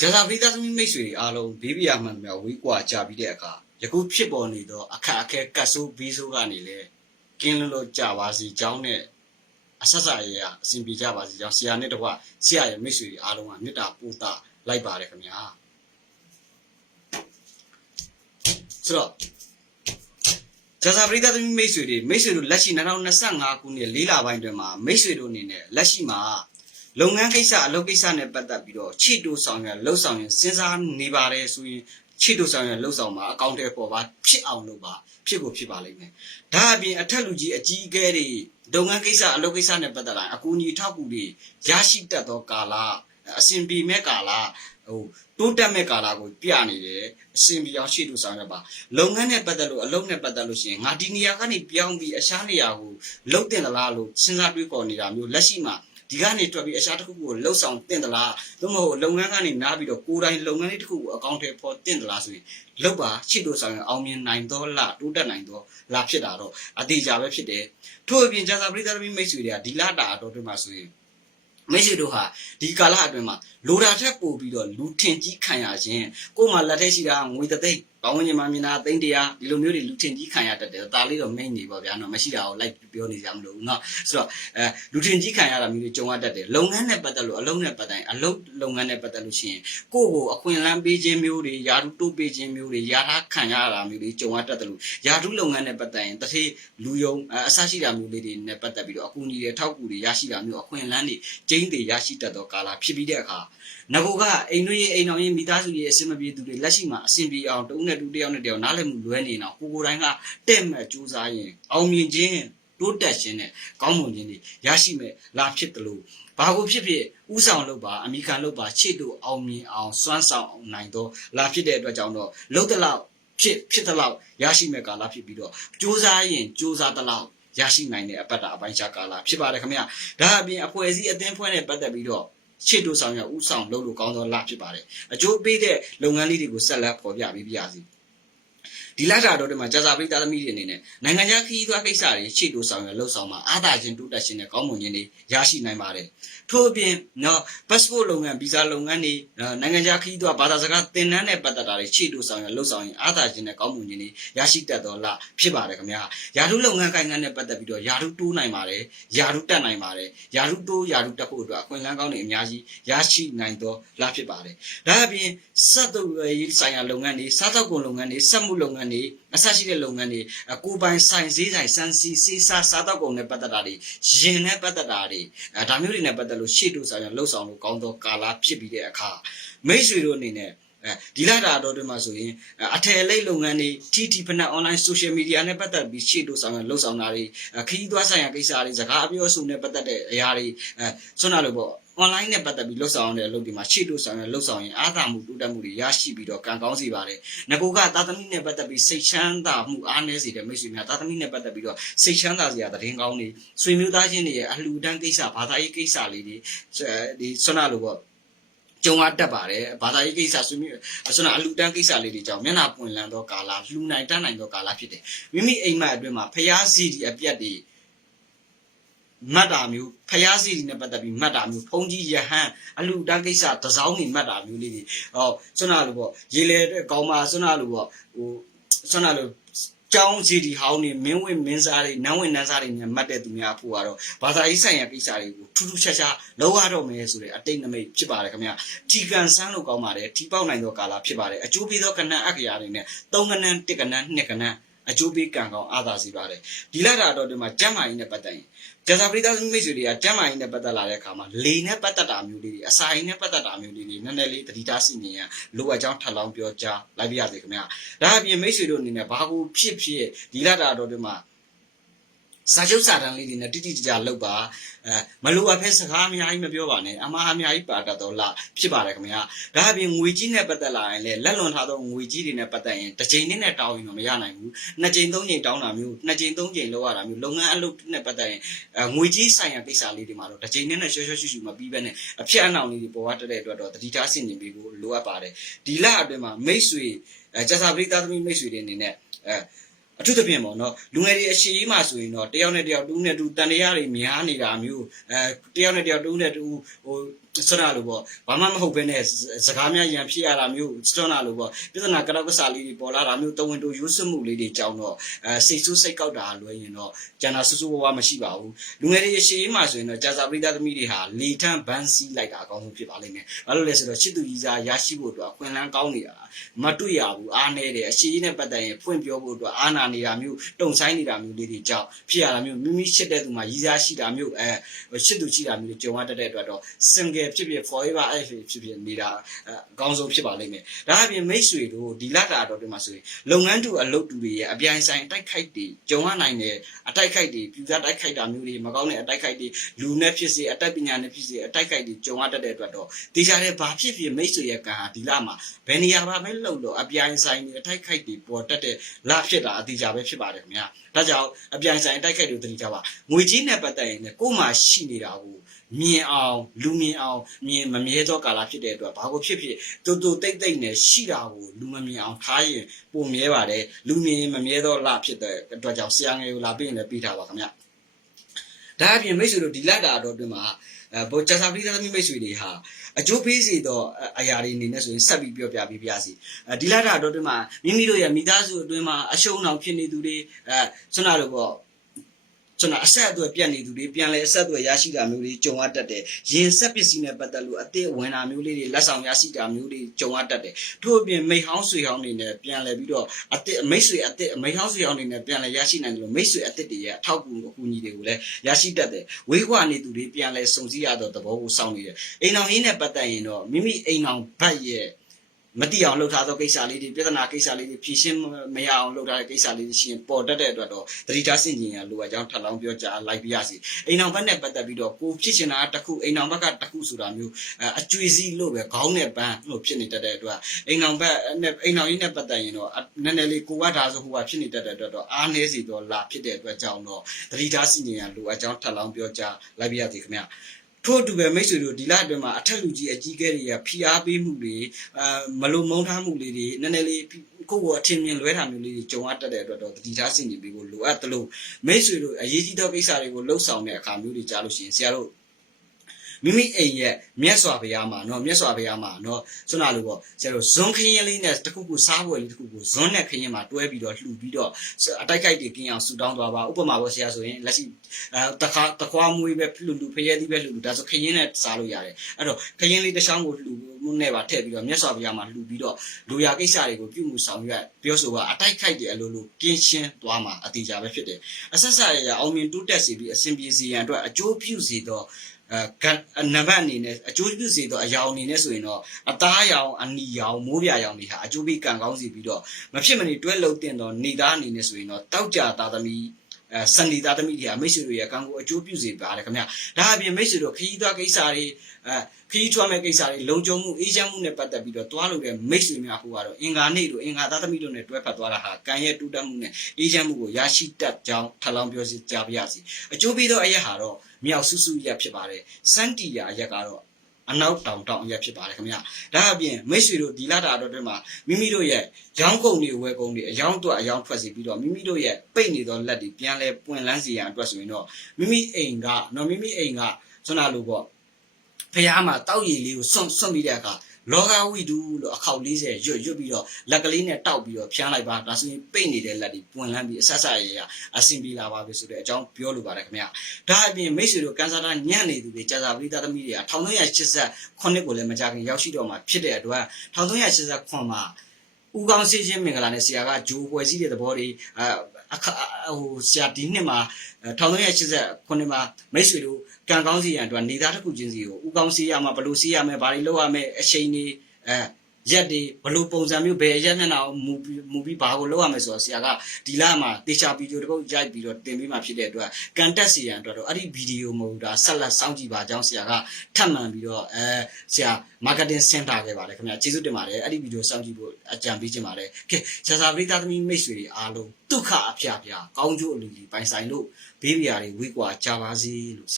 ဂျာဇာပရိသတ်သမီးမိတ်ဆွေတွေအားလုံးဘေးဘီယာမှန်များဝေးကွာကြပြီးတဲ့အခါယခုဖြစ်ပေါ်နေသောအခက်အခဲကတ်ဆိုးဘီဆိုးကနေလေကင်းလွတ်လွတ်ကြပါစီကြောင်းနဲ့အဆက်ဆက်ရရအစဉ်ပြေကြပါစီကြောင်းဆရာနဲ့တကွဆရာရဲ့မိတ်ဆွေတွေအားလုံးကမေတ္တာပို့တာလိုက်ပါတယ်ခင်ဗျာဆိုတော့ဂျာဇာပရိသတ်သမီးမိတ်ဆွေတွေမိတ်ဆွေတို့လက်ရှိ2025ခုနှစ်၄လပိုင်းတွင်မှာမိတ်ဆွေတို့အနေနဲ့လက်ရှိမှာ လုပ်ငန်းကိစ္စအလုပ်ကိစ္စနဲ့ပတ်သက်ပြီးတော့ခြေတိုးဆောင်ရလှုပ်ဆောင်ရင်စဉ်းစားနေပါတယ်ဆိုရင်ခြေတိုးဆောင်ရလှုပ်ဆောင်မှာအကောင့်တွေပေါ်ပါဖြစ်အောင်လုပ်ပါဖြစ်ကိုဖြစ်ပါလိမ့်မယ်ဒါအပြင်အထက်လူကြီးအကြီးအကဲတွေလုပ်ငန်းကိစ္စအလုပ်ကိစ္စနဲ့ပတ်သက်လာရင်အကူအညီထောက်ကူတွေရရှိတတ်သောကာလအစဉ်ပြေမဲ့ကာလဟိုတိုးတက်မဲ့ကာလကိုပြနေတယ်အစဉ်ပြေအောင်ခြေတိုးဆောင်ရပါလုပ်ငန်းနဲ့ပတ်သက်လို့အလုပ်နဲ့ပတ်သက်လို့ရှိရင်ငါဒီနေရာကနေပြောင်းပြီးအရှားနေရာကိုလုတ်တင်သလားလို့စဉ်းစားတွေးခေါ်နေတာမျိုးလက်ရှိမှာ ဒီကနေတွက်ပြီးအရှားတစ်ခုကိုလှုပ်ဆောင်တင်သလားသို့မဟုတ်လုပ်ငန်းကနေနားပြီးတော့ကိုယ်တိုင်လုပ်ငန်းလေးတစ်ခုကိုအကောင့်ထဲပေါ်တင်သလားဆိုရင်လုပ်ပါချစ်လို့ဆောင်ရင်အောင်မြင်နိုင်တော့လားတိုးတက်နိုင်တော့လားဖြစ်တာတော့အသေးကြပဲဖြစ်တယ်ထို့အပြင်ဂျာဇာပရိသတ်သမီးမိတ်ဆွေတွေကဒီလာတာအတော်တွင်မှာဆိုရင်မိတ်ဆွေတို့ဟာဒီကာလအတွင်းမှာလိုတာထက်ပိုပြီးတော့လူထင်ကြီးခံရခြင်းကိုယ်မှလက်ထက်ရှိတာငွေတသိန်းကောင်းဝင်မှာမြင်တာသိန်းတရားဒီလိုမျိုးတွေလူထင်ကြီးခံရတတ်တယ်ဒါလေးတော့မိတ်နေပေါ့ဗျာနော်မရှိတာကိုလိုက်ပြောနေကြမလို့နော်ဆိုတော့အဲလူထင်ကြီးခံရတာမျိုးတွေကြုံရတတ်တယ်လုပ်ငန်းနဲ့ပတ်သက်လို့အလုပ်နဲ့ပတ်သက်အလုပ်လုပ်ငန်းနဲ့ပတ်သက်လို့ရှိရင်ကိုယ့်ကိုအခွင့်အလမ်းပေးခြင်းမျိုးတွေယာတုတိုးပေးခြင်းမျိုးတွေယာထားခံရတာမျိုးတွေကြုံရတတ်တယ်လို့ယာတုလုပ်ငန်းနဲ့ပတ်သက်ရင်တစ်သေးလူယုံအဆရှိတာမျိုးလေးတွေနဲ့ပတ်သက်ပြီးတော့အကူအညီတွေထောက်ကူတွေရရှိတာမျိုးအခွင့်အလမ်းတွေကျင်းတွေရရှိတတ်သောကာလဖြစ်ပြီးတဲ့အခါ ငကိုကအိမ်တို့ရဲ့အိမ်တော်ရဲ့မိသားစုရဲ့အဆင်မပြေသူတွေလက်ရှိမှာအဆင်ပြေအောင်တုံးနဲ့တူတယောက်နဲ့တယောက်နားလည်မှုလွဲနေအောင်ကိုကိုယ်တိုင်ကတဲ့မဲ့ကြိုးစားရင်အောင်မြင်ခြင်းတိုးတက်ခြင်းနဲ့ကောင်းမွန်ခြင်းတွေရရှိမဲ့လာဖြစ်တယ်လို့ဘာကိုဖြစ်ဖြစ်ဥဆောင်လုပ်ပါအမိခံလုပ်ပါချစ်တို့အောင်မြင်အောင်စွမ်းဆောင်နိုင်တော့လာဖြစ်တဲ့အတွက်ကြောင့်တော့လှုပ်တဲ့လောက်ဖြစ်ဖြစ်တဲ့လောက်ရရှိမဲ့ကာလဖြစ်ပြီးတော့ကြိုးစားရင်ကြိုးစားတဲ့လောက်ရရှိနိုင်တဲ့အပတ်တာအပိုင်းခြားကာလဖြစ်ပါတယ်ခင်ဗျာဒါအပြင်အဖွဲ့အစည်းအသင်းဖွဲ့နဲ့ပတ်သက်ပြီးတော့ ချစ်တို့ဆောင်ရဥဆောင်လုပ်လို့ကောင်းသောလဖြစ်ပါတယ်အကျိုးပေးတဲ့လုပ်ငန်းလေးတွေကိုဆက်လက်ဖော်ပြပေးပါရစေ ဒီလတာတော့ဒီမှာကြာစာပရိသတ်သမီးတွေအနေနဲ့နိုင်ငံခြားခရီးသွားကိစ္စတွေချစ်တို့ဆောင်ရလှုပ်ဆောင်မှာအားသာခြင်းတိုးတက်ခြင်းနဲ့ကောင်းမွန်ခြင်းတွေရရှိနိုင်ပါတယ်ထို့အပြင်နော် passport လုပ်ငန်း visa လုပ်ငန်းတွေနိုင်ငံခြားခရီးသွားဘာသာစကားသင်တန်းနဲ့ပတ်သက်တာတွေချစ်တို့ဆောင်ရလှုပ်ဆောင်ရင်အားသာခြင်းနဲ့ကောင်းမွန်ခြင်းတွေရရှိတတ်သောလဖြစ်ပါတယ်ခင်ဗျာယာထုလုပ်ငန်းကိုင်ငန်းနဲ့ပတ်သက်ပြီးတော့ယာထုတိုးနိုင်ပါတယ်ယာထုတက်နိုင်ပါတယ်ယာထုတိုးယာထုတက်ဖို့အတွက်အခွင့်အလမ်းကောင်းတွေအများကြီးရရှိနိုင်သောလဖြစ်ပါတယ်ဒါအပြင်စက်တုပ်ရေးဆိုင်ရာလုပ်ငန်းတွေစားသောက်ကုန်လုပ်ငန်းတွေစက်မှုလုပ်ငန်းတွေအစရှိတဲ့လုပ်ငန်းတွေအကိုယ်ပိုင်ဆိုင်ဈေးဆိုင်စံစီစေးစားစားသောက်ကုန်နဲ့ပတ်သက်တာတွေရင်နဲ့ပတ်သက်တာတွေအဲဒါမျိုးတွေနဲ့ပတ်သက်လို့ရှေ့တို့ဆိုင်ရာလှုပ်ဆောင်လို့ကောင်းသောကာလဖြစ်ပြီးတဲ့အခါမိတ်ဆွေတို့အနေနဲ့အဲဒီလာတာတော့ဒီမှာဆိုရင်အထယ်လိတ်လုပ်ငန်းတွေ TT ဖနက် online social media နဲ့ပတ်သက်ပြီးရှေ့တို့ဆောင်ရလှုပ်ဆောင်တာတွေခရီးသွားဆိုင်ရာကိစ္စတွေစကားပြောဆိုနဲ့ပတ်သက်တဲ့အရာတွေအဲဆွမ်းနာလို့ပေါ့ online နဲ့ပတ်သက်ပြီးလှုပ်ဆောင်တဲ့အလုပ်တွေမှာရှေ့တို့ဆောင်ရလှုပ်ဆောင်ရင်အားသာမှုတိုးတက်မှုတွေရရှိပြီးတော့ကံကောင်းစေပါတယ်။ငကိုကသာသမီနဲ့ပတ်သက်ပြီးစိတ်ချမ်းသာမှုအားနည်းစေတဲ့မိတ်ဆွေများသာသမီနဲ့ပတ်သက်ပြီးတော့စိတ်ချမ်းသာစရာသတင်းကောင်းတွေဆွေမျိုးသားချင်းတွေရဲ့အလှူဒန်းကိစ္စဘာသာရေးကိစ္စလေးတွေဒီဆွမ်းနာလို့ပေါ့ကြုံရတတ်ပါတယ်ဘာသာရေးကိစ္စဆွေးနွေးဆွမ်းနာအလူတန်းကိစ္စလေးတွေကြောင့်မျက်နှာပွင့်လန်းသောကာလလှူနိုင်တတ်နိုင်သောကာလဖြစ်တယ်မိမိအိမ်မက်အတွင်းမှာဖျားစီဒီအပြက်တွေ မှတ်တာမျိုးဖျားစီဒီနဲ့ပတ်သက်ပြီးမှတ်တာမျိုးဖုံးကြီးယဟန်အလူတန်းကိစ္စတစောင်းနေမှတ်တာမျိုးလေးတွေဟောဆွမ်းနာလို့ပေါ့ရေလေကောင်းပါဆွမ်းနာလို့ပေါ့ဟိုဆွမ်းနာလို့ကျောင်းစီဒီဟောင်းနေမင်းဝင်မင်းစားတွေနန်းဝင်နန်းစားတွေနဲ့မှတ်တဲ့သူများဖို့ကတော့ဘာသာရေးဆိုင်ရာကိစ္စတွေကိုထူးထူးခြားခြားလောက်ရတော့မယ်ဆိုတဲ့အတိတ်နမိတ်ဖြစ်ပါတယ်ခင်ဗျာထီကန်ဆန်းလို့ကောင်းပါတယ်ထီပေါက်နိုင်သောကာလဖြစ်ပါတယ်အကျိုးပေးသောကဏ္ဍအက္ခရာတွေနဲ့သုံးကဏ္ဍတစ်ကဏ္ဍနှစ်ကဏ္ဍ အကျိုးပေးကံကောင်းအားသာစေပါတယ်ဒီလာတာတော့ဒီမှာကျမ်းမာရေးနဲ့ပတ်သက်ရင်ကျန်စာပရိသတ်မိတ်ဆွေတွေကကျမ်းမာရေးနဲ့ပတ်သက်လာတဲ့အခါမှာလေနဲ့ပတ်သက်တာမျိုးလေးတွေအစာရည်နဲ့ပတ်သက်တာမျိုးလေးတွေနည်းနည်းလေးတတိထားစီနေရန်လိုအပ်ကြောင်းထပ်လောင်းပြောကြားလိုက်ပြရစေခင်ဗျာဒါအပြင်မိတ်ဆွေတို့အနေနဲ့ဘာကိုဖြစ်ဖြစ်ဒီလာတာတော့ဒီမှာ စာချုပ်စာတမ်းလေးတွေနဲ့တိတိကျကျလုပ်ပါအဲမလိုအပ်ဖဲစကားအများကြီးမပြောပါနဲ့အမှားအများကြီးပါတတ်တော့လားဖြစ်ပါတယ်ခင်ဗျာဒါအပြင်ငွေကြီးနဲ့ပတ်သက်လာရင်လည်းလက်လွန်ထားသောငွေကြီးတွေနဲ့ပတ်သက်ရင်တစ်ချိန်နဲ့နဲ့တောင်းရင်တော့မရနိုင်ဘူးနှစ်ချိန်သုံးချိန်တောင်းတာမျိုးနှစ်ချိန်သုံးချိန်လောက်ရတာမျိုးလုပ်ငန်းအလုပ်နဲ့ပတ်သက်ရင်ငွေကြီးဆိုင်ရာကိစ္စလေးတွေမှာတော့တစ်ချိန်နဲ့နဲ့ရှော့ရှော့ရှူရှူမပြီးဘဲနဲ့အဖြစ်အနှောင်လေးတွေပေါ်ဝတက်တဲ့အတွက်တော့တတိထားဆင်ခြင်ပေးဖို့လိုအပ်ပါတယ်ဒီလအတွင်းမှာမိတ်ဆွေအဲကျဆာပရိသတ်သမီးမိတ်ဆွေတွေအနေနဲ့အဲ အထူးသဖြင့်ပေါ့နော်လူငယ်တွေအရှိကြီးမှဆိုရင်တော့တယောက်နဲ့တယောက်တူးနဲ့တူတန်တရားတွေများနေတာမျိုးအဲတယောက်နဲ့တယောက်တူးနဲ့တူဟို ဆွမ်းနာလို့ပေါ့ဘာမှမဟုတ်ဘဲနဲ့စကားများရန်ဖြစ်ရတာမျိုးဆွမ်းနာလို့ပေါ့ပြဿနာကတောက်ကစားလေးတွေပေါ်လာတာမျိုးတဝန်တူရိုးစွမှုလေးတွေကြောင်းတော့အဲစိတ်ဆိုးစိတ်ကောက်တာလွယ်ရင်တော့ကျန်တာဆူဆူဝါးဝါမရှိပါဘူးလူငယ်တွေရှေ့မှာဆိုရင်တော့ကြာစာပရိသတ်သမီးတွေဟာလေထန့်ဘန်းစီးလိုက်တာအကောင်းဆုံးဖြစ်ပါလိမ့်မယ်ဘာလို့လဲဆိုတော့ချစ်သူကြီးစားရရှိဖို့အတွက်အခွင့်အလမ်းကောင်းနေတာမတွေ့ရဘူးအားနေတယ်အရှိကြီးနဲ့ပတ်သက်ရင်ဖွင့်ပြောဖို့အတွက်အားနာနေတာမျိုးတုံဆိုင်နေတာမျိုးလေးတွေကြောင့်ဖြစ်ရတာမျိုးမိမိချစ်တဲ့သူမှာရည်စားရှိတာမျိုးအဲချစ်သူရှိတာမျိုးတွေကြုံရတတ်တဲ့အတွက်တော့ single ဖြစ်ဖြစ် forever အဲ့ဖြစ်ဖြစ်နေတာအကောင်းဆုံးဖြစ်ပါလိမ့်မယ်ဒါအပြင်မိတ်ဆွေတို့ဒီလတာတော့ဒီမှာဆိုရင်လုပ်ငန်းတူအလုပ်တူတွေရဲ့အပြိုင်ဆိုင်တိုက်ခိုက်တွေကြုံရနိုင်တယ်အတိုက်ခိုက်တွေပြူစားတိုက်ခိုက်တာမျိုးတွေမကောင်းတဲ့အတိုက်ခိုက်တွေလူနဲ့ဖြစ်စေအတတ်ပညာနဲ့ဖြစ်စေအတိုက်ခိုက်တွေကြုံရတတ်တဲ့အတွက်တော့တေချာတဲ့ဘာဖြစ်ဖြစ်မိတ်ဆွေရဲ့ကံဟာဒီလမှာဘယ်နေရာမှာပဲလှုပ်လို့အပြိုင်ဆိုင်တွေအတိုက်ခိုက်တွေပေါ်တတ်တဲ့လဖြစ်တာအတိအကျပဲဖြစ်ပါတယ်ခင်ဗျာဒါကြောင့်အပြိုင်ဆိုင်အတိုက်ခိုက်တွေတတိကြပါငွေကြီးနဲ့ပတ်သက်ရင်လည်းကိုယ်မှာရှိနေတာကို မြင်အောင်လူမြင်အောင်မြင်မမြဲသောကာလဖြစ်တဲ့အတွက်ဘာကိုဖြစ်ဖြစ်တူတူတိတ်တိတ်နဲ့ရှိတာကိုလူမမြင်အောင်ထားရင်ပုံမြဲပါတယ်လူမြင်မမြဲသောလဖြစ်တဲ့အတွက်ကြောင့်ဆရာငယ်ကိုလာပြီးရင်လည်းပြီးထားပါခင်ဗျာဒါအပြင်မိတ်ဆွေတို့ဒီလက်တာတော့တွင်မှာအဲဘောချာစာပရိသတ်သမီးမိတ်ဆွေတွေဟာအကျိုးပေးစီတော့အရာတွေအနေနဲ့ဆိုရင်ဆက်ပြီးပြောပြပေးပြစီအဲဒီလက်တာတော့တွင်မှာမိမိတို့ရဲ့မိသားစုအတွင်းမှာအရှုံးအောင်ဖြစ်နေသူတွေအဲဆွမ်းနာတော့ပေါ့ ကျွန်တော်အဆက်အသွယ်ပြတ်နေသူတွေပြန်လဲအဆက်အသွယ်ရရှိတာမျိုးတွေကြုံရတတ်တယ်။ရင်ဆက်ပစ္စည်းနဲ့ပတ်သက်လို့အသေးဝင်တာမျိုးလေးတွေလက်ဆောင်ရရှိတာမျိုးတွေကြုံရတတ်တယ်။ထို့အပြင်မိဟောင်းဆွေဟောင်းတွေနဲ့ပြန်လဲပြီးတော့အသေးမိတ်ဆွေအသေးမိဟောင်းဆွေဟောင်းတွေနဲ့ပြန်လဲရရှိနိုင်တယ်လို့မိတ်ဆွေအသေးတွေရဲ့အထောက်အကူအကူအညီတွေကိုလည်းရရှိတတ်တယ်။ဝေးကွာနေသူတွေပြန်လဲစုံစည်းရတော့သဘောကိုစောင့်နေတယ်။အိမ်အောင်ရင်းနဲ့ပတ်သက်ရင်တော့မိမိအိမ်အောင်ဘတ်ရဲ့ မတိအောင်လှုပ်ထားသောကိစ္စလေးတွေပြဿနာကိစ္စလေးတွေဖြေရှင်းမရအောင်လှုပ်ထားတဲ့ကိစ္စလေးတွေရှိရင်ပေါ်တတ်တဲ့အတွက်တော့တတိထားစင်ကျင်ရလိုအပ်ကြောင်းထပ်လောင်းပြောကြားလိုက်ပြရစီအိမ်အောင်ဘက်နဲ့ပတ်သက်ပြီးတော့ကိုဖြစ်ချင်တာတစ်ခုအိမ်အောင်ဘက်ကတစ်ခုဆိုတာမျိုးအကျွေးစီးလို့ပဲခေါင်းနဲ့ပန်းလို့ဖြစ်နေတတ်တဲ့အတွက်အိမ်အောင်ဘက်နဲ့အိမ်အောင်ရင်းနဲ့ပတ်သက်ရင်တော့နည်းနည်းလေးကိုကဒါဆိုဟိုကဖြစ်နေတတ်တဲ့အတွက်တော့အားနည်းစီတော့လာဖြစ်တဲ့အတွက်ကြောင့်တော့တတိထားစင်ကျင်ရလိုအပ်ကြောင်းထပ်လောင်းပြောကြားလိုက်ပြရစီခင်ဗျာ ထို့အတူပဲမိတ်ဆွေတို့ဒီလအတွင်းမှာအထက်လူကြီးအကြီးကဲတွေကဖိအားပေးမှုတွေအာမလုံမုန်းထားမှုလေးတွေနည်းနည်းလေးကိုယ့်ကိုအထင်မြင်လွဲတာမျိုးလေးတွေကြုံရတတ်တဲ့အတွက်တော့တတိထားစင်ကြင်ပေးဖို့လိုအပ်တယ်လို့မိတ်ဆွေတို့အရေးကြီးသောကိစ္စတွေကိုလှုပ်ဆောင်တဲ့အခါမျိုးတွေကြားလို့ရှိရင်ဆရာတို့ မိမိအိမ်ရဲ့မြတ်စွာဘုရားမှာနော်မြတ်စွာဘုရားမှာနော်ဆွနာလို့ပေါ့ဆရာတို့ဇွန်ခရင်လေးနဲ့တခုခုစားပွဲလေးတခုခုဇွန်နဲ့ခရင်မှာတွဲပြီးတော့လှူပြီးတော့အတိုက်ခိုက်တွေကင်းအောင်ဆူတောင်းသွားပါဥပမာပေါ့ဆရာဆိုရင်လက်ရှိတခါတခွားမွေးပဲလှူလှူဖရဲသီးပဲလှူလှူဒါဆိုခရင်နဲ့စားလို့ရတယ်အဲ့တော့ခရင်လေးတစ်ချောင်းကိုလှူမှုနဲ့ပါထည့်ပြီးတော့မြတ်စွာဘုရားမှာလှူပြီးတော့လူရာကိစ္စတွေကိုပြုမှုဆောင်ရွက်ပြောဆိုပါအတိုက်ခိုက်တဲ့အလိုလိုကင်းရှင်းသွားမှာအတိအကျပဲဖြစ်တယ်အဆက်ဆက်ရအောင်မြင်တိုးတက်စေပြီးအစဉ်ပြေစေရန်အတွက်အကျိုးပြုစေသော အဲနံပါတ်အနေနဲ့အကျိုးပြုစေတော့အယောင်အနေနဲ့ဆိုရင်တော့အသားရောင်အနီရောင်မိုးပြရောင်တွေဟာအကျိုးပေးကံကောင်းစီပြီးတော့မဖြစ်မနေတွဲလုံတင်တော့နေသားအနေနဲ့ဆိုရင်တော့တောက်ကြသားသမီးအဲစန္ဒီသားသမီးတွေကမိတ်ဆွေတို့ရဲ့အကံကိုအကျိုးပြုစေပါတယ်ခင်ဗျဒါအပြင်မိတ်ဆွေတို့ခရီးသွားကိစ္စတွေအဲခရီးထွားမဲ့ကိစ္စတွေလုံခြုံမှုအေးချမ်းမှုနဲ့ပတ်သက်ပြီးတော့တွားလို့တဲ့မိတ်ဆွေများဟိုကတော့အင်္ဂါနေ့တို့အင်္ဂါသားသမီးတို့နဲ့တွဲဖက်သွားတာဟာကံရဲ့တူတက်မှုနဲ့အေးချမ်းမှုကိုရရှိတတ်ကြောင်းထပ်လောင်းပြောစီကြပါရစေအကျိုးပေးသောအရက်ဟာတော့ မြောက်ဆူဆူရက်ဖြစ်ပါတယ်စန်တီယာရက်ကတော့အနောက်တောင်တောင်ရက်ဖြစ်ပါတယ်ခင်ဗျဒါအပြင်မိတ်ဆွေတို့ဒီလာတာတော့တွင်မှာမိမိတို့ရဲ့ရောင်းကုန်တွေဝယ်ကုန်တွေအယောင်းတွက်အယောင်းထွက်စီပြီးတော့မိမိတို့ရဲ့ပိတ်နေသောလက်တွေပြန်လဲပွင့်လန်းစီရန်အတွက်ဆိုရင်တော့မိမိအိမ်ကနော်မိမိအိမ်ကဆွမ်းလာလို့ပေါ့ဖះမှာတောက်ရည်လေးကိုစွန့်စွန့်ပြီးတဲ့အခါ လောကဝိတုလို့အခေါက်40ရွတ်ရွတ်ပြီးတော့လက်ကလေးနဲ့တောက်ပြီးတော့ဖျန်းလိုက်ပါဒါဆိုရင်ပိတ်နေတဲ့လက်တွေပွင့်လန်းပြီးအဆက်ဆက်ရရအဆင်ပြေလာပါပြီဆိုတဲ့အကြောင်းပြောလိုပါတယ်ခင်ဗျာဒါအပြင်မိတ်ဆွေတို့ကန်ဆာတာညံ့နေသူတွေကြာစာပရိသတ်သမီးတွေက1389ခုကိုလည်းမကြခင်ရောက်ရှိတော့မှာဖြစ်တဲ့အတွက်1389မှာဦးကောင်းစီချင်းမင်္ဂလာနဲ့ဆရာကဂျိုးပွဲစည်းတဲ့သဘောတွေအ အခဟိုဆရာဒီနှစ်မှာ1389မှာမိတ်ဆွေတို့ကံကောင်းစီရန်အတွက်နေသားတစ်ခုချင်းစီကိုဥကောင်းစီရမှာဘလို့စီရမယ်ဘာတွေလုပ်ရမယ်အချိန်တွေအဲ ရက်တွေဘလို့ပုံစံမျိုးဘယ်ရက်မျက်နှာကိုမူပြီးမူပြီးဘာကိုလုပ်ရမယ်ဆိုတော့ဆရာကဒီလမှာတေချာဗီဒီယိုတစ်ပုဒ်ရိုက်ပြီးတော့တင်ပေးမှဖြစ်တဲ့အတွက်ကန်တက်စီရန်အတွက်တော့အဲ့ဒီဗီဒီယိုမဟုတ်တာဆက်လက်စောင့်ကြည့်ပါကြောင်းဆရာကထပ်မံပြီးတော့အဲဆရာ marketing center ခဲ့ပါတယ်ခင်ဗျာကျေးဇူးတင်ပါတယ်အဲ့ဒီဗီဒီယိုစောင့်ကြည့်ဖို့အကြံပေးချင်ပါတယ်ကဲဆရာစာပရိသတ်သမီးမိတ်ဆွေတွေအားလုံးဒုက္ခအဖျားဖျားကောင်းကျိုးအလူကြီးပိုင်ဆိုင်လို့ဘေးပြာတွေဝေးကွာကြပါစေလို့